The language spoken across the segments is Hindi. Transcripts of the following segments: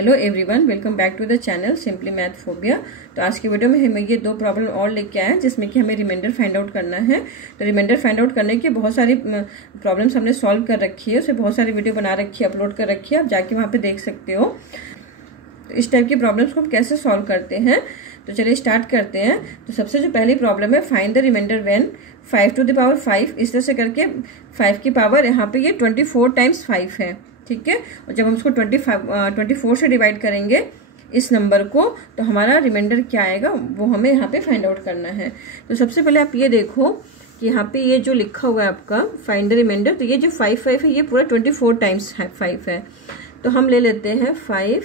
Hello everyone, welcome back to the channel Simply Math Phobia. तो आज की वीडियो में हम ये दो प्रॉब्लम और लेके आए हैं जिसमें कि हमें रिमाइंडर फाइंड आउट करना है। तो रिमाइंडर फाइंड आउट करने की बहुत सारी प्रॉब्लम्स हमने सॉल्व कर रखी है, उसे बहुत सारी वीडियो बना रखी है, अपलोड कर रखी है, आप जाके वहाँ पे देख सकते हो। तो इस टाइप की प्रॉब्लम्स को हम कैसे सॉल्व करते हैं, तो चलिए स्टार्ट करते हैं। तो सबसे जो पहली प्रॉब्लम है, find the remainder when 5 to the power 5, इस तरह से करके 5 की पावर यहाँ पे ये 24 times 5 है, ठीक है। और जब हम उसको 24 से डिवाइड करेंगे इस नंबर को, तो हमारा रिमाइंडर क्या आएगा वो हमें यहाँ पे फाइंड आउट करना है। तो सबसे पहले आप ये देखो कि यहाँ पे ये जो लिखा हुआ है आपका फाइंड द रिमाइंडर, तो ये जो 5 है ये पूरा 24 times 5 है। तो हम ले लेते हैं 5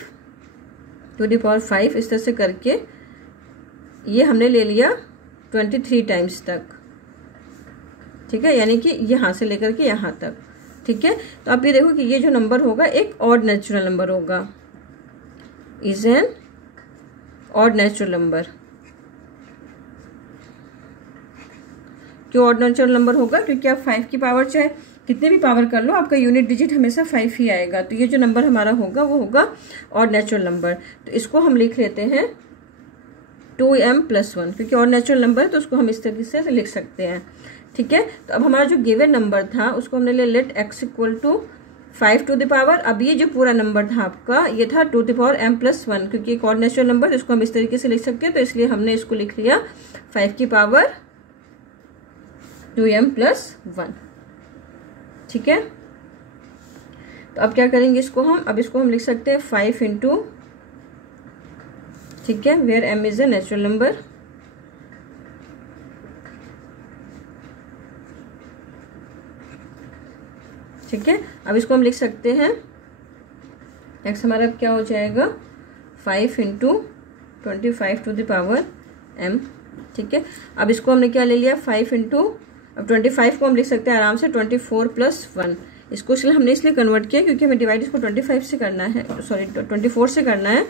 to the power 5, इस तरह से करके ये हमने ले लिया 23 times तक, ठीक है, यानी कि यहाँ से लेकर के यहाँ तक, ठीक है। तो आप ये देखो कि ये जो नंबर होगा एक ऑड नेचुरल नंबर होगा, is an odd natural number. क्यों ऑड नेचुरल नंबर होगा? क्योंकि आप 5 की पावर चाहे कितने भी पावर कर लो, आपका यूनिट डिजिट हमेशा 5 ही आएगा। तो ये जो नंबर हमारा होगा वो होगा ऑड नेचुरल नंबर। तो इसको हम लिख लेते हैं 2m+1, क्योंकि ऑड नेचुरल नंबर है तो उसको हम इस तरीके से लिख सकते हैं, ठीक है। तो अब हमारा जो गिवन नंबर था उसको हमने ले late x = 5 to the power। अब ये जो पूरा नंबर था आपका ये था 2 to the power m+1, क्योंकि एक और नेचुरल नंबर इसको हम इस तरीके से लिख सकते हैं, तो इसलिए हमने इसको लिख लिया 5 की पावर 2m+1, ठीक है। तो अब क्या करेंगे इसको अब इसको हम लिख सकते हैं 5 into, ठीक है, where m is a natural number, ठीक है। अब इसको हम लिख सकते हैं x हमारा क्या हो जाएगा 5 into 25 to the power m, ठीक है। अब इसको हमने क्या ले लिया 5 into, अब 25 को हम लिख सकते हैं आराम से 24 + 1। इसको इसलिए हमने इसलिए कन्वर्ट किया क्योंकि हमें डिवाइड इसको 25 से करना है, सॉरी 24 से करना है।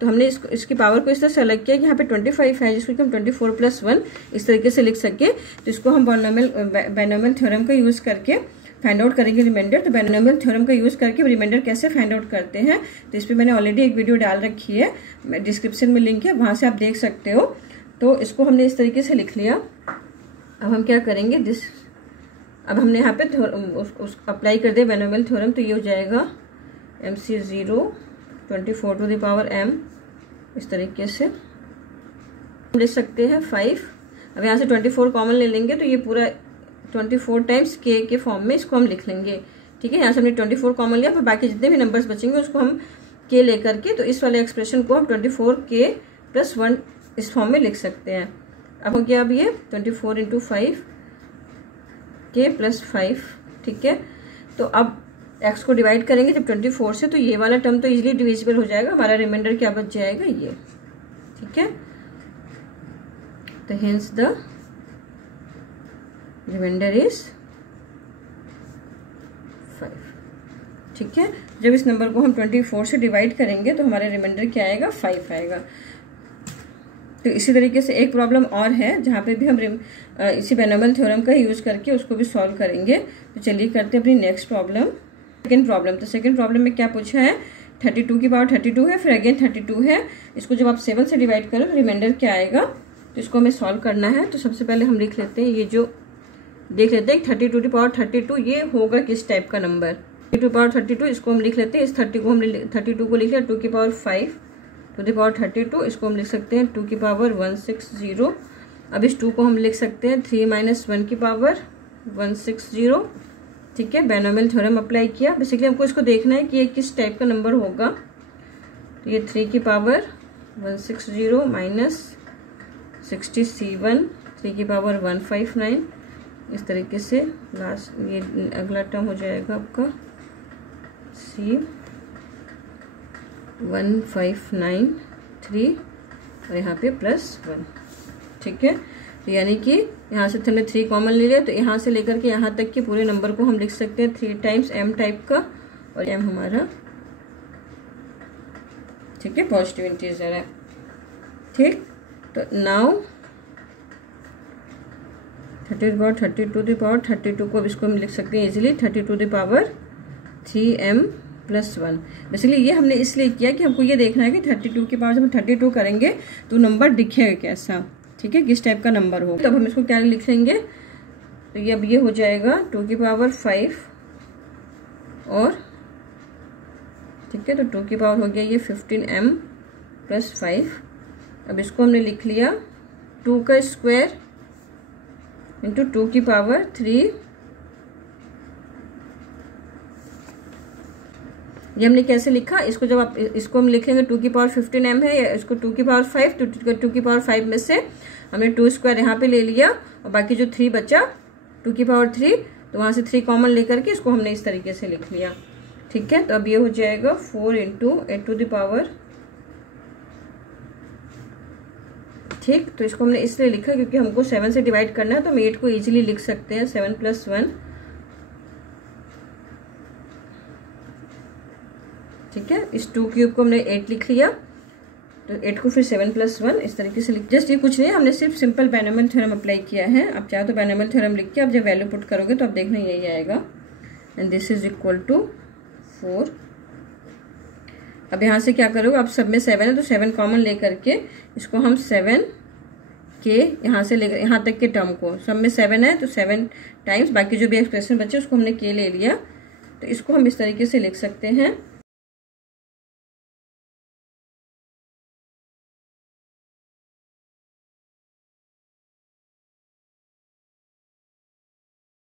तो हमने इसकी पावर को इस तरह से अलग किया कि यहाँ पे 25 है जिसको कि हम 24 + 1 इस तरीके से लिख सके। तो इसको हम बायनॉमियल थ्योरम का यूज करके फाइंड आउट करेंगे रिमाइंडर। तो बायनॉमियल थ्योरम का यूज करके रिमाइंडर कैसे फाइंड आउट करते हैं, तो इस पर मैंने ऑलरेडी एक वीडियो डाल रखी है, डिस्क्रिप्शन में लिंक है, वहां से आप देख सकते हो। तो इसको हमने इस तरीके से लिख लिया। अब हम क्या करेंगे अब हमने यहाँ पे अप्लाई कर दिया बायनॉमियल थ्योरम, तो ये हो जाएगा MC0 24 to the power m, इस तरीके से हम लिख सकते हैं 5। अब यहाँ से 24 कॉमन ले लेंगे तो ये पूरा 24 times k के फॉर्म में इसको हम लिख लेंगे, ठीक है। यहाँ से हमने 24 कॉमन लिया, फिर बाकी जितने भी नंबर्स बचेंगे उसको हम k लेकर के, तो इस वाले एक्सप्रेशन को हम 24k + 1 इस फॉर्म में लिख सकते हैं। अब हो गया अब ये 24 into 5 k + 5, ठीक है। तो अब x को डिवाइड करेंगे जब 24 से, तो ये वाला टर्म तो इजीली डिविजिबल हो जाएगा, हमारा रिमाइंडर क्या बच जाएगा ये, ठीक है। तो हेंस द रिमाइंडर इज 5, ठीक है। जब इस नंबर को हम 24 से डिवाइड करेंगे तो हमारा रिमाइंडर क्या आएगा 5 आएगा। तो इसी तरीके से एक प्रॉब्लम और है जहाँ पे भी हम इसी बायनॉमियल थ्योरम का यूज करके उसको भी सॉल्व करेंगे। तो चलिए करते हैं अपनी नेक्स्ट प्रॉब्लम, सेकंड प्रॉब्लम। तो सेकंड प्रॉब्लम में क्या पूछा है, 32 की पावर 32 है, फिर अगेन 32 है, इसको जब आप 7 से डिवाइड करो रिमाइंडर क्या आएगा, तो इसको हमें सॉल्व करना है। तो सबसे पहले हम लिख लेते हैं, ये जो देख लेते हैं 32 की पावर 32 ये होगा किस टाइप का नंबर, 2 की पावर 32, इसको हम लिख लेते हैं, इस 32 को लिख लिया 2 की पावर 5 to the power 32, इसको हम लिख सकते हैं 2 की पावर 160। अब इस 2 को हम लिख सकते हैं 3 - 1 की पावर 160, ठीक है। बायनॉमियल थ्योरम अप्लाई किया। बेसिकली हमको इसको देखना है कि ये किस टाइप का नंबर होगा। तो ये 3 की पावर 160 - 67, 3 की पावर 159, इस तरीके से लास्ट ये अगला टर्म हो जाएगा आपका C 1593 और यहाँ पे +1, ठीक है। तो यानी कि यहाँ से हमने 3 कॉमन ले लिया, तो यहाँ से लेकर के यहाँ तक के पूरे नंबर को हम लिख सकते हैं 3 times m टाइप का, और m हमारा, ठीक है, पॉजिटिव इंटीजर है, ठीक। तो नाउ 32 to the power 32 को अब इसको हम लिख सकते हैं easily 32 to the power 3m +1। Basically ये हमने इसलिए किया कि हमको ये देखना है कि 32 के पावर जब हम 32 करेंगे तो नंबर दिखेगा कैसा, ठीक है, किस टाइप का नंबर हो। तब हम इसको क्या लिख लेंगे, तो ये अब ये हो जाएगा 2 की पावर 5 और ठीक है, तो 2 की पावर हो गया ये 15m + 5। अब इसको हमने लिख लिया 2 का स्क्वायर इंटू 2 की पावर 3। ये हमने कैसे लिखा, इसको जब आप इसको हम लिखेंगे 2 की पावर 15m है, या इसको 2 की पावर 5, तो 2 की पावर 5 में से हमने 2 स्क्वायर यहाँ पे ले लिया और बाकी जो 3 बचा 2 की पावर 3, तो वहां से 3 कॉमन लेकर के इसको हमने इस तरीके से लिख लिया, ठीक है। तो अब ये हो जाएगा 4 × 8⁻, ठीक। तो इसको हमने इसलिए लिखा क्योंकि हमको 7 से डिवाइड करना है, तो हम 8 को इजीली लिख सकते हैं 7 + 1, ठीक है। इस 2 क्यूब को हमने 8 लिख लिया, तो 8 को फिर 7 + 1 इस तरीके से लिख, जस्ट ये कुछ नहीं, हमने सिर्फ सिंपल बायनोमियल थ्योरम अप्लाई किया है। आप चाहे तो बायनोमियल थ्योरम लिख के आप जब वैल्यू पुट करोगे तो आप देखना यही आएगा, and this is equal to 4। अब यहाँ से क्या करोगे, अब सब में 7 है तो 7 कॉमन लेकर के इसको हम 7 के यहाँ से लेकर यहाँ तक के टर्म को, सब में 7 है तो 7 टाइम्स बाकी जो भी एक्सप्रेशन बचे उसको हमने के ले लिया, तो इसको हम इस तरीके से लिख सकते हैं।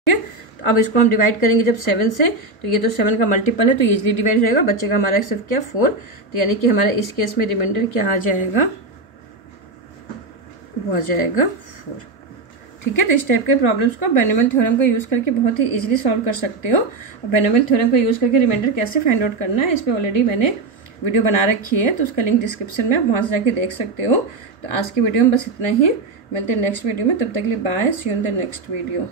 तो अब इसको हम डिवाइड करेंगे जब 7 से, तो ये तो 7 का मल्टीपल है तो इजीली डिवाइड हो जाएगा, बच्चे का हमारा सिर्फ क्या 4, तो यानी कि हमारा इस केस में रिमाइंडर क्या आ जाएगा, वो आ जाएगा 4, ठीक है। तो इस टाइप के प्रॉब्लम्स को बायनोमियल थ्योरम का यूज करके बहुत ही इजीली सॉल्व कर सकते हो। और बायनोमियल थ्योरम का यूज करके रिमाइंडर कैसे फाइंड आउट करना है इस पर ऑलरेडी मैंने वीडियो बना रखी है, तो उसका लिंक डिस्क्रिप्शन में आप वहाँ से जाके देख सकते हो। तो आज की वीडियो में बस इतना ही, मिलते हैं नेक्स्ट वीडियो में, तब तक के लिए bye, see you in the next video.